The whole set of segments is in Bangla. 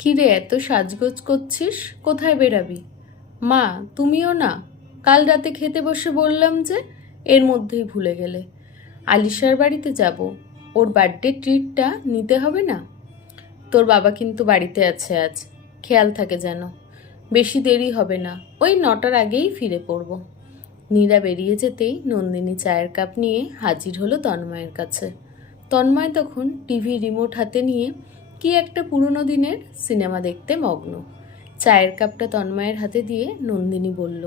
কিরে, এত সাজগোজ করছিস? কোথায় বেরাবি? মা, তুমিও না? কাল রাতে খেতে বসে বললাম যে, এর মধ্যেই ভুলে গেলে। আলিশার বাড়িতে যাব, ওর বার্থডে ট্রিটটা নিতে হবে না? তোর বাবা কিন্তু বাড়িতে আছে আজ, খেয়াল থাকে যেন। বেশি দেরি হবে না, ওই 9টার আগেই ফিরে পড়ব। নীরা বেরিয়ে যেতেই নন্দিনী চায়ের কাপ নিয়ে হাজির হলো তন্ময়ের কাছে। তন্ময় তখন টিভি রিমোট হাতে নিয়ে কি একটা পুরনো দিনের সিনেমা দেখতে মগ্ন। চায়ের কাপটা তন্ময়ের হাতে দিয়ে নন্দিনী বলল,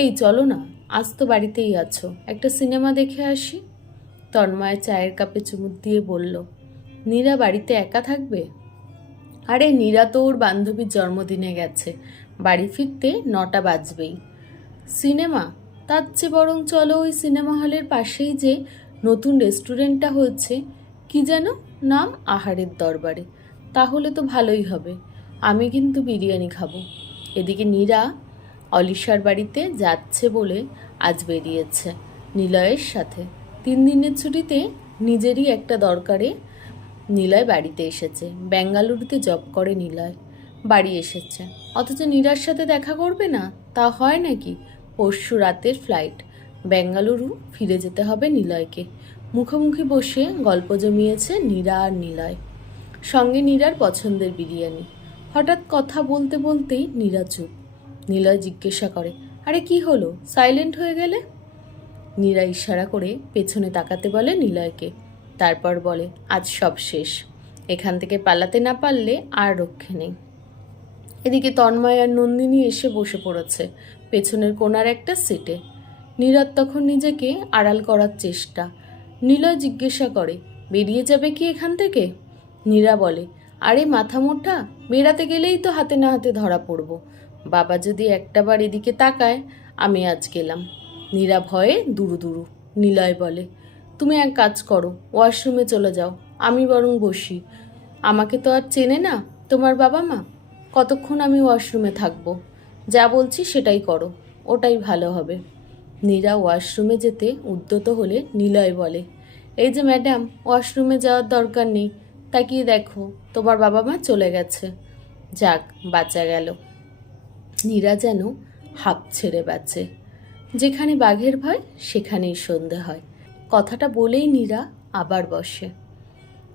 এই চলো না, আজ তো বাড়িতেই আছো, একটা সিনেমা দেখে আসি। তন্ময় চায়ের কাপে চুমুক দিয়ে বলল, নীরা বাড়িতে একা থাকবে? আরে নীরা তো ওর বান্ধবীর জন্মদিনে গেছে, বাড়ি ফিরতে 9টা বাজবেই। সিনেমা? তার চেয়ে বরং চলো ওই সিনেমা হলের পাশেই যে নতুন রেস্টুরেন্টটা হচ্ছে, কি যেন নাম, আহারের দরবারে। তাহলে তো ভালোই হবে, আমি কিন্তু বিরিয়ানি খাবো। এদিকে নীরা অলিশার বাড়িতে যাচ্ছে বলে আজ বেরিয়েছে নিলয়ের সাথে। 3 দিনের ছুটিতে নিজেরই একটা দরকারে নিলয় বাড়িতে এসেছে। বেঙ্গালুরুতে জব করে নিলয়, বাড়ি এসেছে, অথচ নীরার সাথে দেখা করবে না? তা হয় নাকি? পরশু রাতের ফ্লাইট, বেঙ্গালুরু ফিরে যেতে হবে নিলয়কে। মুখোমুখি বসে গল্প জমিয়েছে নীরা আর নিলয়, সঙ্গে নীরার পছন্দের বিরিয়ানি। হঠাৎ কথা বলতে বলতেই নীরা চুপ। নিলয় জিজ্ঞাসা করে, আরে কি হলো, সাইলেন্ট হয়ে গেলে? নীরা ইশারা করে পেছনে তাকাতে বলে নিলয়কে, তারপর বলে, আজ সব শেষ, এখান থেকে পালাতে না পারলে আর রক্ষে নেই। এদিকে তন্ময় আর নন্দিনী এসে বসে পড়েছে পেছনের কোণার একটা সিটে। নীরার তখন নিজেকে আড়াল করার চেষ্টা। নিলয় জিজ্ঞাসা করে, বেরিয়ে যাবে কি এখান থেকে? নীরা বলে, আরে মাথা মোটা, বেড়াতে গেলেই তো হাতে না হাতে ধরা পড়ব। বাবা যদি একটাবার এদিকে তাকায়, আমি আজ গেলাম। নীরা ভয়ে দুরু দুরু। নিলয় বলে, তুমি এক কাজ করো, ওয়াশরুমে চলে যাও, আমি বরং বসি। আমাকে তো আর চেনে না তোমার বাবা মা, কতক্ষণ আমি ওয়াশরুমে থাকবো? যা বলছি সেটাই করো, ওটাই ভালো হবে। নীরা ওয়াশরুমে যেতে উদ্যত হলে নিলয় বলে, এই যে ম্যাডাম, ওয়াশরুমে যাওয়ার দরকার নেই, তাকিয়ে দেখো তোমার বাবা মা চলে গেছে। যাক, বাঁচা গেল। নীরা যেন হাঁপ ছেড়ে বাঁচে। যেখানে বাঘের ভয় সেখানেই সন্ধে হয়, কথাটা বলেই নীরা আবার বসে।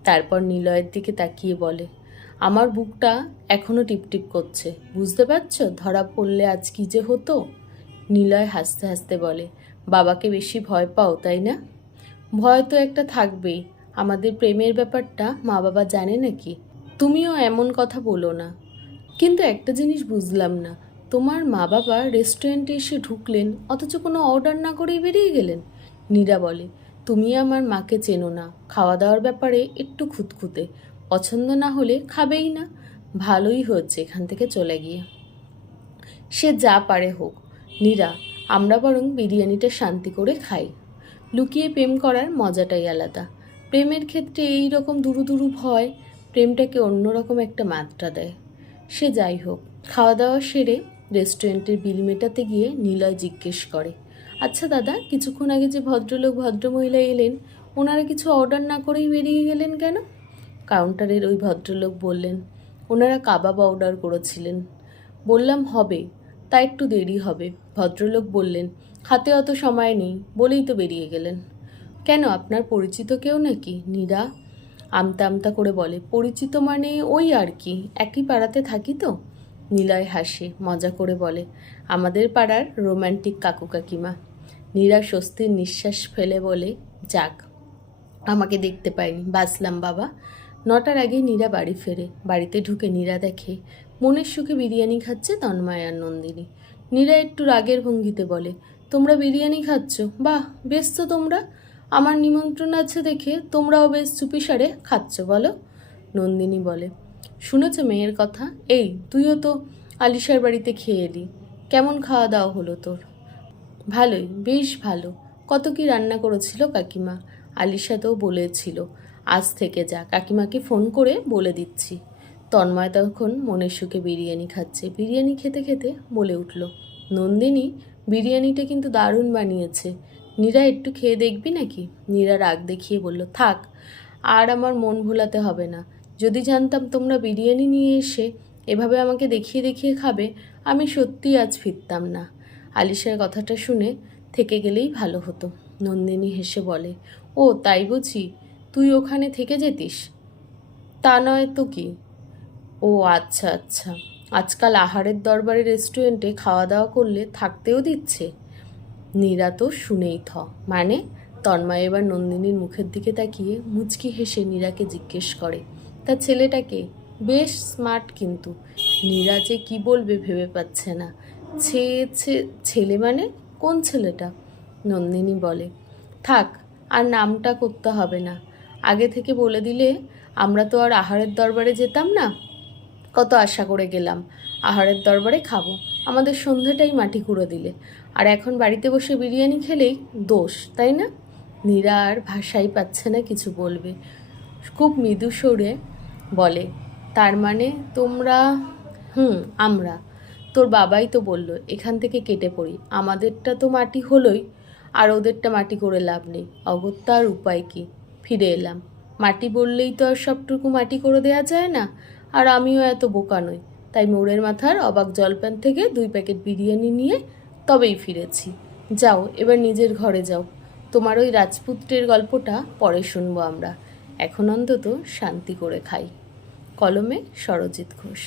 তারপর নিলয়ের দিকে তাকিয়ে বলে, আমার বুকটা এখনো টিপটিপ করছে, বুঝতে পারছো ধরা পড়লে আজ কি যে হতো? নিলয় হাসতে হাসতে বলে, বাবাকে বেশি ভয় পাও তাই না? ভয় তো একটা থাকবেই, আমাদের প্রেমের ব্যাপারটা মা বাবা জানে নাকি? তুমিও এমন কথা বলো না। কিন্তু একটা জিনিস বুঝলাম না, তোমার মা বাবা রেস্টুরেন্টে এসে ঢুকলেন, অথচ কোনো অর্ডার না করেই বেরিয়ে গেলেন। নীরা বলে, তুমি আমার মাকে চেনো না, খাওয়া দাওয়ার ব্যাপারে একটু খুঁতখুঁতে, পছন্দ না হলে খাবেই না। ভালোই হচ্ছে এখান থেকে চলে গিয়ে, সে যা পারে হোক। নীরা, আমরা বরং বিরিয়ানিটা শান্তি করে খাই। লুকিয়ে প্রেম করার মজাটাই আলাদা। প্রেমের ক্ষেত্রে এই রকম দুরু দুরু ভয় প্রেমটাকে অন্যরকম একটা মাত্রা দেয়। সে যাই হোক, খাওয়া দাওয়া সেরে রেস্টুরেন্টের বিল মেটাতে গিয়ে নিলয় জিজ্ঞেস করে, আচ্ছা দাদা, কিছুক্ষণ আগে যে ভদ্রলোক ভদ্রমহিলা এলেন, ওনারা কিছু অর্ডার না করেই বেরিয়ে গেলেন কেন? কাউন্টারের ওই ভদ্রলোক বললেন, ওনারা কাবাব অর্ডার করেছিলেন। বললাম হবে, তা একটু দেরি হবে। ভদ্রলোক বললেন, হাতে অত সময় নেই, বলেই তো বেরিয়ে গেলেন। কেন, আপনার পরিচিত কেউ নাকি? নীরা আমতা আমতা করে বলে, পরিচিত মানে ওই আর কি, একই পাড়াতে থাকি তো। নিলয় হাসে, মজা করে বলে, আমাদের পাড়ার রোম্যান্টিক কাকু কাকিমা। নীরা স্বস্তির নিঃশ্বাস ফেলে বলে, যাক, আমাকে দেখতে পাইনি, বাঁচলাম বাবা। 9টার আগেই নীরা বাড়ি ফেরে। বাড়িতে ঢুকে নীরা দেখে মনের সুখে বিরিয়ানি খাচ্ছে তন্ময় আর নন্দিনী। নীরা একটু রাগের ভঙ্গিতে বলে, তোমরা বিরিয়ানি খাচ্ছ? বাহ, বেশ তো তোমরা, আমার নিমন্ত্রণ আছে দেখে তোমরাও বেশ চুপিসারে খাচ্ছ বলো। নন্দিনী বলে, শুনেছ মেয়ের কথা? এই তুইও তো আলিশার বাড়িতে খেয়ে এলি, কেমন খাওয়া দাওয়া হলো তোর? ভালোই, বেশ ভালো। কত কি রান্না করেছিল কাকিমা? আলিশা তো বলেছিল আজ থেকে যা, কাকিমাকে ফোন করে বলে দিচ্ছি। তন্ময় তখন মনের সুখে বিরিয়ানি খাচ্ছে। বিরিয়ানি খেতে খেতে বলে উঠল, নন্দিনী, বিরিয়ানিটা কিন্তু দারুণ বানিয়েছে, নীরা একটু খেয়ে দেখবি নাকি? নীরা রাগ দেখিয়ে বলল, থাক, আর আমার মন ভোলাতে হবে না, যদি জানতাম তোমরা বিরিয়ানি নিয়ে এসে এভাবে আমাকে দেখিয়ে দেখিয়ে খাবে, আমি সত্যিই আজ ফিরতাম না। আলিশার কথাটা শুনে থেকে গেলেই ভালো হতো। নন্দিনী হেসে বলে, ও তাই বুঝি, তুই ওখানে থেকে যেতিস? তা নয় তো কি। ও আচ্ছা আচ্ছা, আজকাল আহারের দরবারে রেস্টুরেন্টে খাওয়া দাওয়া করলে থাকতেও দিচ্ছে? নীরা তো শুনেই মানে? তন্ময় এবার নন্দিনীর মুখের দিকে তাকিয়ে মুচকি হেসে নীরাকে জিজ্ঞেস করে, তার ছেলেটাকে? বেশ স্মার্ট কিন্তু। নীরা যে কি বলবে ভেবে পাচ্ছে না। ছেলে মানে? কোন ছেলেটা? নন্দিনী বলে, থাক, আর নামটা করতে হবে না। আগে থেকে বলে দিলে আমরা তো আর আহারের দরবারে যেতাম না। কত আশা করে গেলাম আহারের দরবারে খাবো, আমাদের সন্ধ্যাটাই মাটি কুড়ো দিলে। আর এখন বাড়িতে বসে বিরিয়ানি খেলেই দোষ, তাই না? নীরা আর ভাষাই পাচ্ছে না কিছু বলবে। খুব মৃদু সুরে বলে, তার মানে তোমরা? আমরা। তোর বাবাই তো বলল এখান থেকে কেটে পড়ি, আমাদেরটা তো মাটি হলোই, আর ওদেরটা মাটি করে লাভ নেই। অগত্যা আর উপায় কি, ফিরে এলাম। মাটি বললেই তো আর সবটুকু মাটি করে দেয়া যায় না। আর আমিও এত বোকা নই, তাই মোড়ের মাথার অবাক জলপান থেকে 2 প্যাকেট বিরিয়ানি নিয়ে তবেই ফিরেছি। যাও এবার নিজের ঘরে যাও, তোমার ওই রাজপুত্রের গল্পটা পরে শুনবো আমরা। এখন অন্তত শান্তি করে খাই। কলমে সরজিৎ ঘোষ।